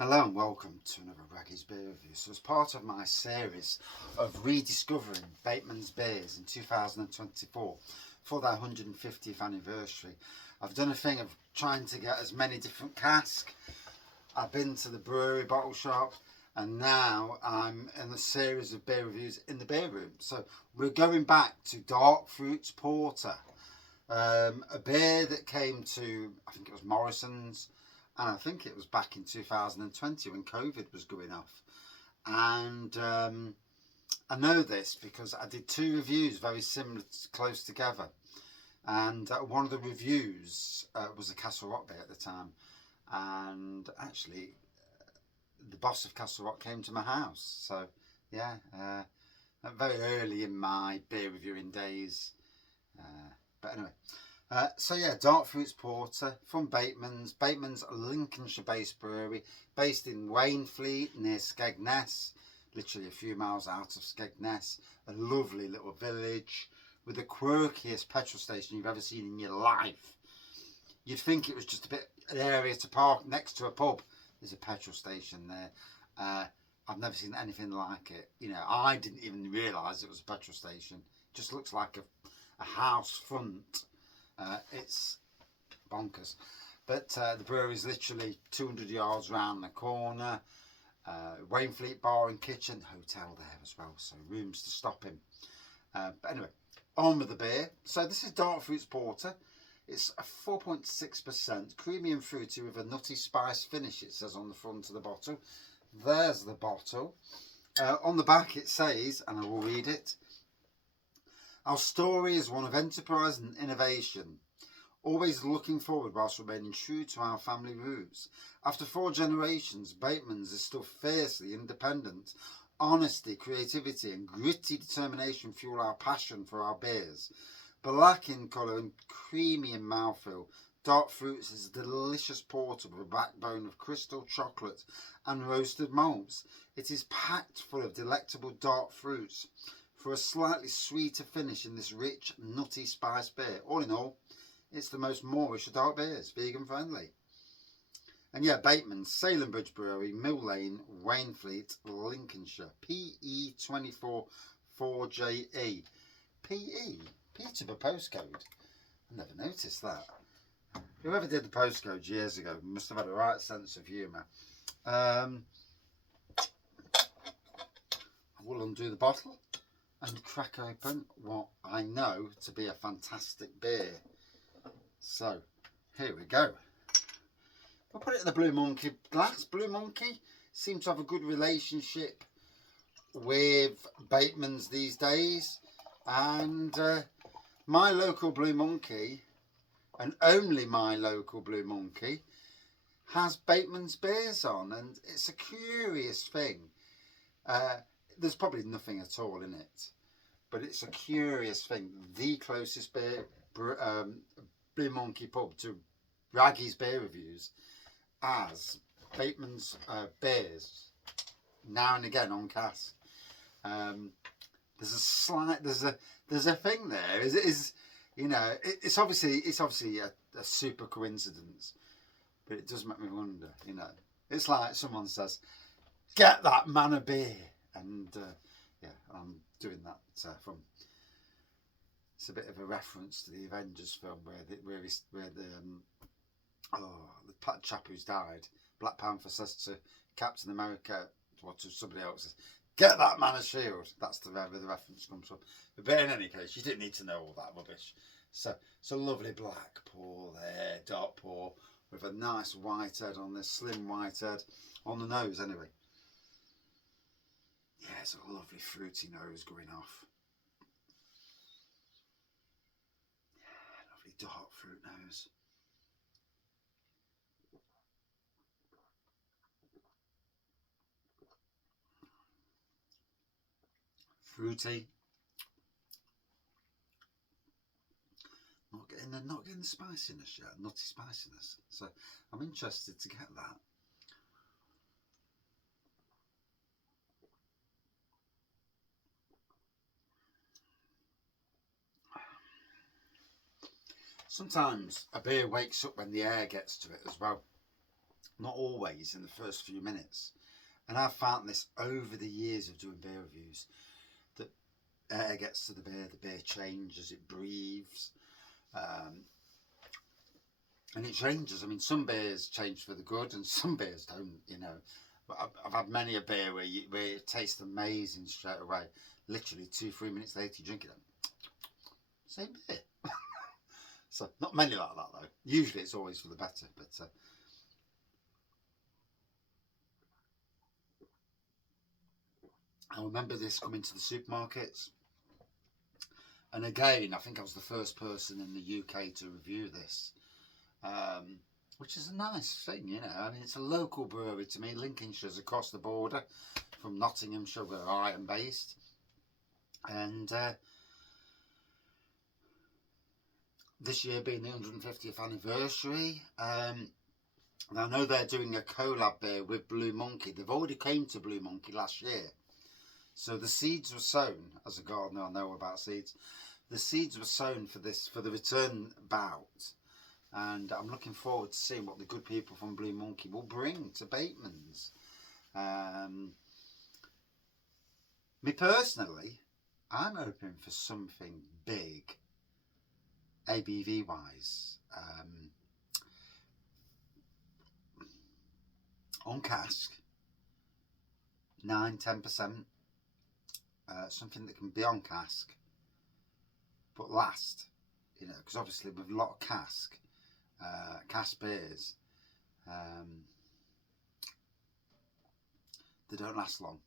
Hello and welcome to another Raggy's Beer Review. So as part of my series of rediscovering Batemans beers in 2024 for their 150th anniversary, I've done a thing of trying to get as many different casks. I've been to the brewery bottle shop and now I'm in a series of beer reviews in the beer room. So we're going back to Dark Fruits Porter, a beer that came to, I think it was Morrison's, and I think it was back in 2020 when COVID was going off. And I know this because I did two reviews very similar, close together. And one of the reviews was a Castle Rock beer at the time. And actually, the boss of Castle Rock came to my house. So, yeah, very early in my beer reviewing days. But anyway. So yeah, Dark Fruits Porter from Batemans. Batemans, a Lincolnshire-based brewery based in Wainfleet near Skegness, literally a few miles out of Skegness. A lovely little village with the quirkiest petrol station you've ever seen in your life. You'd think it was just an area to park next to a pub. There's a petrol station there. I've never seen anything like it. You know, I didn't even realise it was a petrol station. It just looks like a house front. It's bonkers, but the brewery is literally 200 yards round the corner. Wainfleet bar and kitchen, hotel there as well, so rooms to stop in. But anyway, on with the beer. So this is Dark Fruits Porter. It's a 4.6%, creamy and fruity with a nutty spice finish, it says on the front of the bottle. There's the bottle. On the back it says, and I will read it, "Our story is one of enterprise and innovation, always looking forward whilst remaining true to our family roots. After 4 generations, Batemans is still fiercely independent. Honesty, creativity and gritty determination fuel our passion for our beers. Black in colour and creamy in mouthfeel, Dark Fruits is a delicious porter with a backbone of crystal chocolate and roasted malts. It is packed full of delectable dark fruits for a slightly sweeter finish in this rich, nutty spice beer. All in all, it's the most Moorish of dark beers, vegan friendly." And yeah, Batemans, Salem Bridge Brewery, Mill Lane, Wainfleet, Lincolnshire, PE 24 4JE. PE? Peterborough postcode. I never noticed that. Whoever did the postcode years ago must have had a right sense of humour. I will undo the bottle and crack open what I know to be a fantastic beer. So, here we go. I'll put it in the Blue Monkey glass. Blue Monkey seems to have a good relationship with Batemans these days. And my local Blue Monkey, and only my local Blue Monkey, has Batemans beers on. And it's a curious thing. There's probably nothing at all in it, but it's a curious thing. The closest Blue Monkey pub to Raggy's Beer Reviews as Batemans beers now and again on cask. There's a thing there. It's obviously a super coincidence, but it does make me wonder. You know, it's like someone says, "Get that man a beer." And yeah, I'm doing that from. It's a bit of a reference to the Avengers film where the chap who's died, Black Panther, says to Captain America or to somebody else, says, "Get that man a shield." That's where the reference comes from. But in any case, you didn't need to know all that rubbish. So it's a lovely black pour there, dark pour with a nice white head on this, slim white head on the nose anyway. Yeah, it's a lovely fruity nose going off. Yeah, lovely dark fruit nose. Fruity. Not getting the spiciness yet, nutty spiciness. So I'm interested to get that. Sometimes a beer wakes up when the air gets to it as well. not always in the first few minutes. And I've found this over the years of doing beer reviews, that air gets to the beer changes, it breathes, and it changes. I mean, some beers change for the good and some beers don't, you know. I've had many a beer where it tastes amazing straight away. Literally 2-3 minutes later you drink it, same beer. So not many like that though. Usually it's always for the better, but I remember this coming to the supermarkets, and again I think I was the first person in the UK to review this, which is a nice thing, you know. I mean, it's a local brewery to me. Lincolnshire's across the border from Nottinghamshire, where I am based, and this year being the 150th anniversary, and I know they're doing a collab beer with Blue Monkey. They've already came to Blue Monkey last year, so the seeds were sown. As a gardener, I know about seeds. The seeds were sown for the return bout, and I'm looking forward to seeing what the good people from Blue Monkey will bring to Batemans. Me personally, I'm hoping for something big, ABV wise, on cask, 9-10%, something that can be on cask but last, you know, because obviously with a lot of cask beers, they don't last long,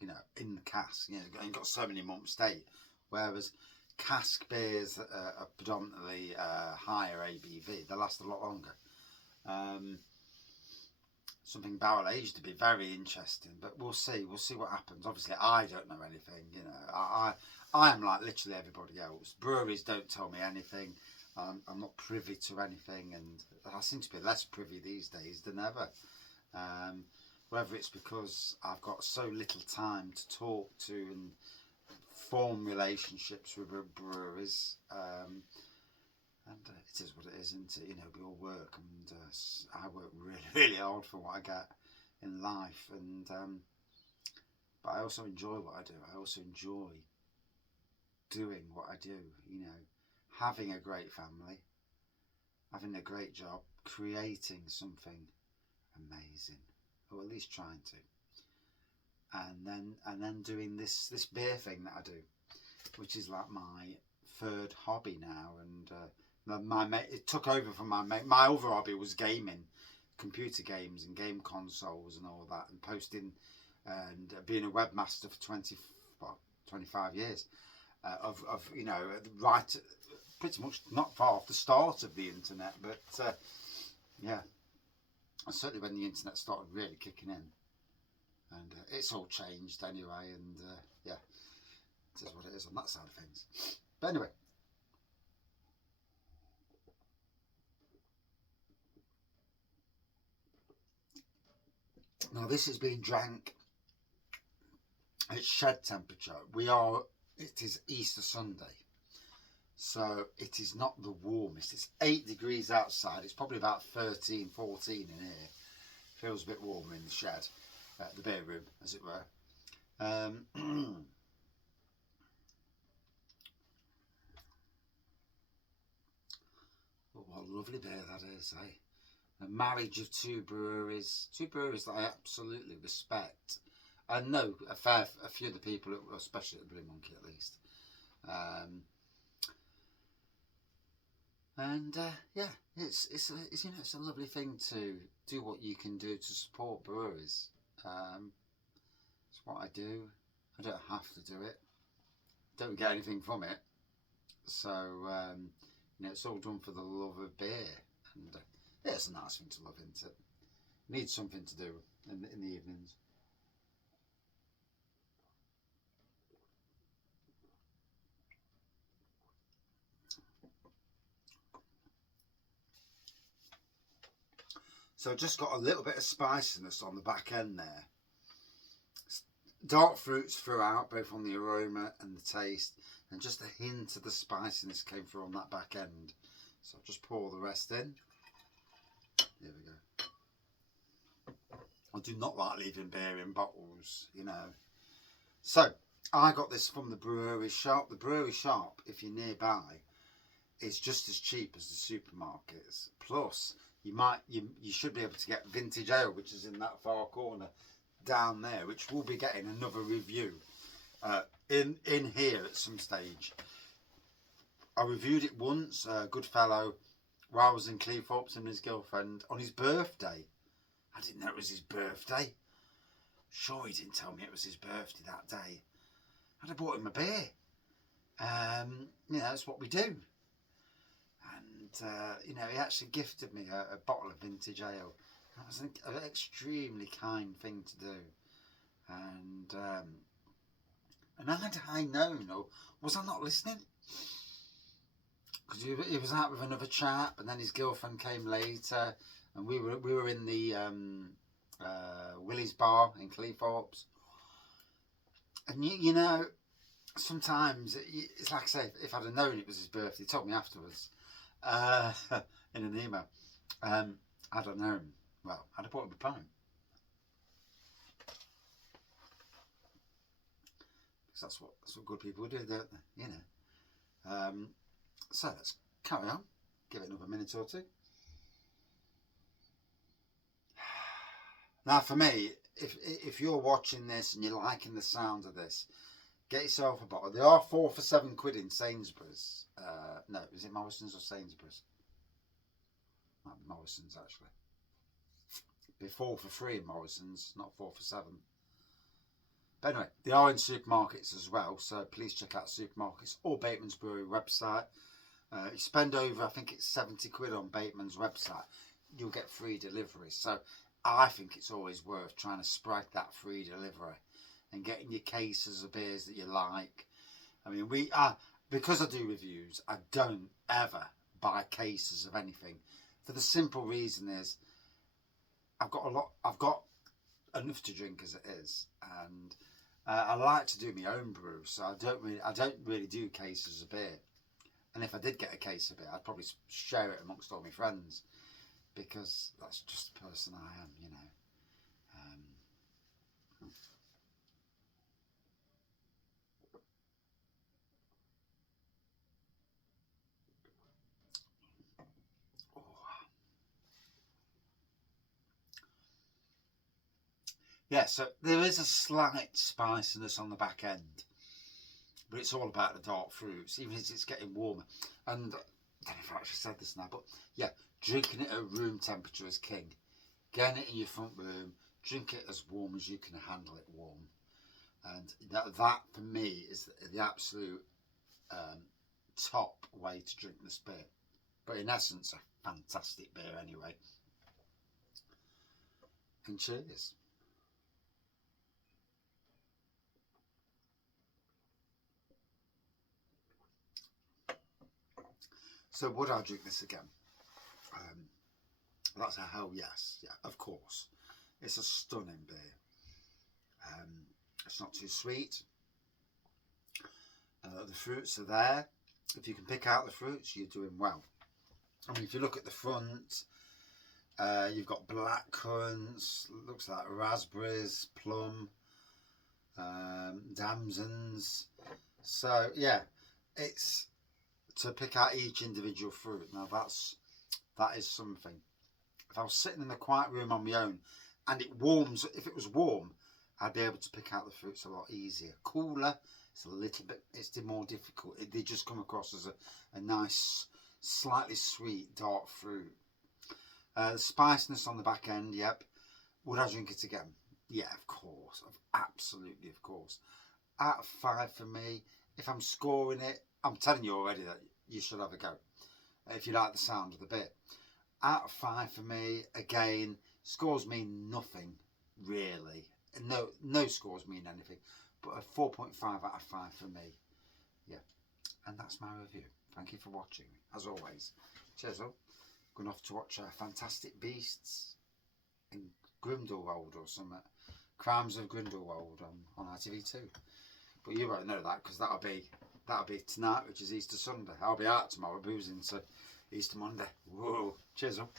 you know, in the cask. You know, you've got so many months date, whereas cask beers are predominantly higher ABV. They last a lot longer. Something barrel aged to be very interesting, but we'll see what happens. Obviously I don't know anything, you know. I'm like literally everybody else. Breweries don't tell me anything. I'm not privy to anything, and I seem to be less privy these days than ever. Whether it's because I've got so little time to talk to and form relationships with breweries, and it is what it is, isn't it? You know, we all work, and I work really, really hard for what I get in life, and but I also enjoy what I do. I also enjoy doing what I do, you know, having a great family, having a great job, creating something amazing, or at least trying to, and then doing this beer thing that I do, which is like my third hobby now. And my mate, it took over from my mate. My other hobby was gaming, computer games and game consoles and all that, and posting and being a webmaster for 25 years of you know, right, pretty much not far off the start of the internet, but yeah, certainly when the internet started really kicking in, and it's all changed anyway, and yeah, it is what it is on that side of things. But anyway, now this is being drank at shed temperature. It is Easter Sunday, so it is not the warmest. It's 8 degrees outside. It's probably about 13, 14 in here. Feels a bit warmer in the shed, the beer room, as it were. Oh, what a lovely beer that is, eh? A marriage of two breweries that I absolutely respect. I know a few of the people, especially at the Blue Monkey at least. Yeah, it's you know, it's a lovely thing to do what you can do to support breweries. It's what I do. I don't have to do it. Don't get anything from it. So you know, it's all done for the love of beer, and yeah, it's a nice thing to love, isn't it? Need something to do in the evenings. So just got a little bit of spiciness on the back end there. Dark fruits throughout, both on the aroma and the taste, and just a hint of the spiciness came through on that back end. So I'll just pour the rest in. Here we go. I do not like leaving beer in bottles, you know. So I got this from the brewery shop. The brewery shop, if you're nearby, is just as cheap as the supermarkets. Plus, you should be able to get vintage ale, which is in that far corner down there, which we'll be getting another review in here at some stage. I reviewed it once. Good fellow, while I was in Cleethorpes and his girlfriend on his birthday. I didn't know it was his birthday. Sure, he didn't tell me it was his birthday that day. I'd have bought him a beer. You know, that's what we do. And, you know, he actually gifted me a bottle of vintage ale. That was an extremely kind thing to do. And had I known, or was I not listening? Because he was out with another chap, and then his girlfriend came later, and we were in the Willie's bar in Cleethorpes. And you know, sometimes it's like I say, if I'd have known it was his birthday, he told me afterwards in an email. I'd have known. Well, I'd have bought him a pint. Because that's what good people do, don't they? You know. So let's carry on. Give it another minute or two. Now, for me, if you're watching this and you're liking the sound of this, get yourself a bottle. They are 4 for £7 in Sainsbury's. No, is it Morrison's or Sainsbury's? Might be Morrison's actually. Be 4 for £3 in Morrison's, not 4 for £7. But anyway, they are in supermarkets as well, so please check out supermarkets or Batemans Brewery website. You spend over, I think it's £70 on Batemans website, you'll get free delivery. So I think it's always worth trying to spread that free delivery and getting your cases of beers that you like. I mean, because I do reviews, I don't ever buy cases of anything, for the simple reason is I've got enough to drink as it is, and I like to do my own brew, so I don't really do cases of beer. And if I did get a case of beer, I'd probably share it amongst all my friends, because that's just the person I am, you know. Yeah, so there is a slight spiciness on the back end, but it's all about the dark fruits, even as it's getting warmer. And I don't know if I actually said this now, but yeah, drinking it at room temperature is king. Getting it in your front room, drink it as warm as you can handle it warm. And that for me is the absolute top way to drink this beer. But in essence, a fantastic beer anyway. And cheers. So would I drink this again? That's a hell yes. Yeah, of course. It's a stunning beer. It's not too sweet. The fruits are there. If you can pick out the fruits, you're doing well. I mean, if you look at the front, you've got blackcurrants, looks like raspberries, plum, damsons. So yeah, it's to pick out each individual fruit. Now that is something. If I was sitting in a quiet room on my own and it warms, if it was warm, I'd be able to pick out the fruits a lot easier. Cooler, it's a little bit, it's more difficult. They just come across as a nice, slightly sweet, dark fruit. The spiciness on the back end, yep. Would I drink it again? Yeah, of course. Absolutely, of course. Out of 5 for me, if I'm scoring it, I'm telling you already that you should have a go, if you like the sound of the bit. Out of 5 for me, again, scores mean nothing, really. No scores mean anything, but a 4.5 out of 5 for me. Yeah, and that's my review. Thank you for watching, as always. Cheers up. Going off to watch Fantastic Beasts in Grindelwald or something. Crimes of Grindelwald on ITV2. But you won't know that, because that'll be tonight, which is Easter Sunday. I'll be out tomorrow boozing, so Easter Monday. Whoa. Cheers up.